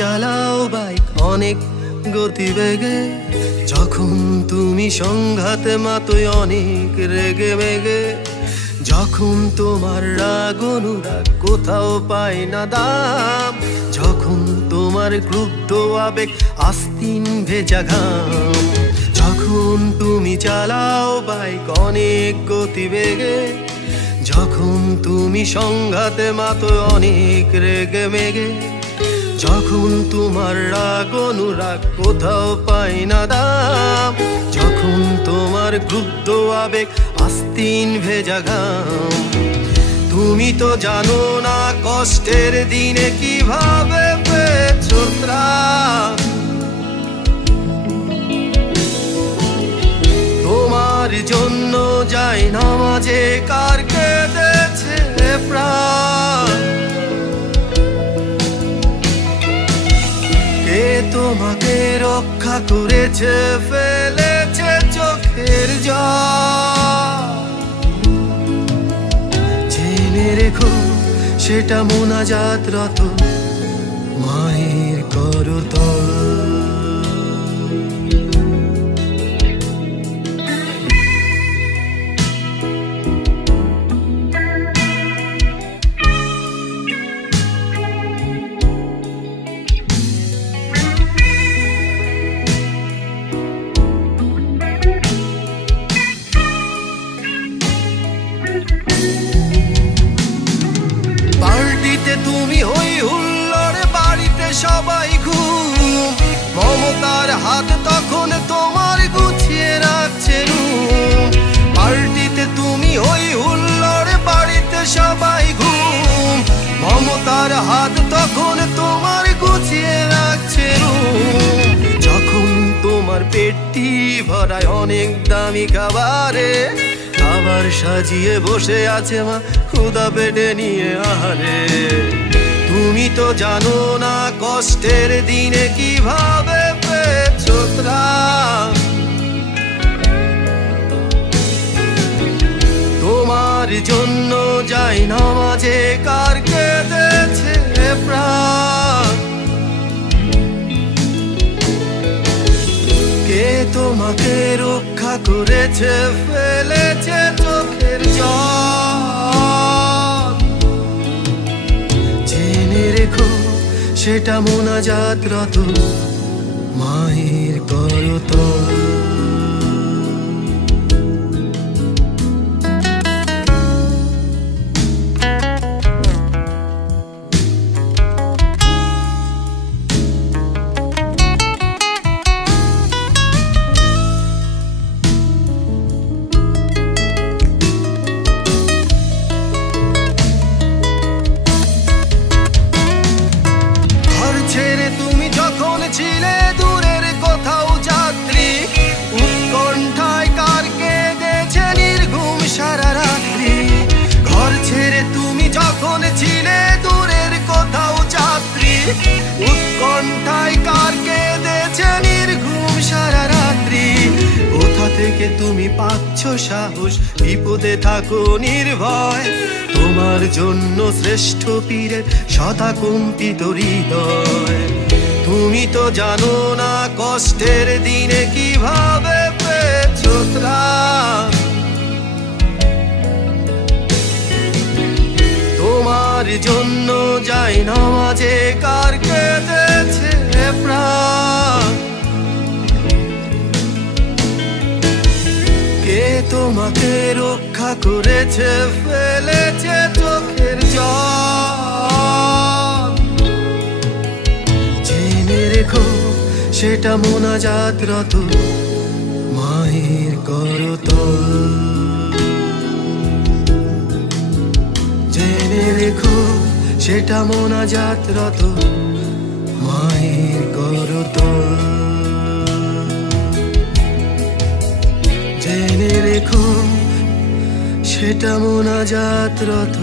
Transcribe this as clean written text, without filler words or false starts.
চালাও বাইক অনেক গতিবেগে, যখন তুমি সংঘাতে মাতোই অনেক রেগে মেগে, যখন তোমার রাগ অনুরাগ কোথাও পায় না দাম, যখন তোমার ক্রুদ্ধ আবেগ আস্তিন ভেজা ঘাম, যখন তুমি চালাও বাইক অনেক গতিবেগে, যখন তুমি সংঘাতে মাতোই অনেক রেগে মেগে, যখন তোমার রাগ অনুরাগ কোথাও পায় না দাম, যখন তোমার ক্রুদ্ধ আবেগ আস্তিন ভেজা ঘাম। তুমি তো জানো না কষ্টের দিনে কিভাবে পেয়েছো ত্রাণ, তোমার জন্য যাই নামাজে কার কেঁদেছে প্রাণ, কে তোমাকে রক্ষা করেছে ফেলেছে চোখের জল, জেনে রেখো সেটা মোনাজাতরত মায়ের করতল। তুমি হই হুল্লোড়ে বাড়িতে সবাই ঘুম, মমতার হাত তখন তোমার গুছিয়ে রাখছে রুম। পার্টিতে তুমি হই হুল্লোড়ে বাড়িতে সবাই ঘুম, মমতার হাত তখন তোমার গুছিয়ে রাখছে রুম। যখন তোমার পেটটি ভরায় অনেক দামি খাবারে, খাবার সাজিয়ে বসে আছে মা ক্ষুধা পেটে নিয়ে আহারে, তুমি তো জানো না কষ্টের দিনে কিভাবে পেয়েছো ত্রাণ, তোমার জন্য যাই নামাজে কার কেঁদেছে প্রাণ, কে তোমাকে রক্ষা করেছে ফেলেছে চোখের জল, জেনে রেখো সেটা মোনাজাতরত মায়ের করতল। ছিলে দূরের কোথাও যাত্রী, উৎকণ্ঠায় কার কেঁদেছে নির্ঘুম সারা রাত্রি, ঘর ছেড়ে তুমি যখন ছিলে দূরের কোথাও যাত্রী, উৎকণ্ঠায় কার কেঁদেছে নির্ঘুম সারা রাত্রি, কোথা থেকে তুমি পাচ্ছ সাহস বিপদে থাকো নির্ভয়, তোমার জন্য শ্রেষ্ঠ পীরের সদা কম্পিত হৃদয়, তুমি তো জানো না কষ্টের দিনে কিভাবে পেয়েছো ত্রাণ, তোমার জন্য যাই নামাজে কার কেঁদেছে প্রাণ, কে তোমাকে রক্ষা করেছে ফেলেছে চোখের জল, জেনে রেখো সেটা মোনাজাতরত মায়ের করতল, জেনে রেখো সেটা মোনাজাতরত মায়ের করতল, জেনে রেখো সেটা মোনাজাতরত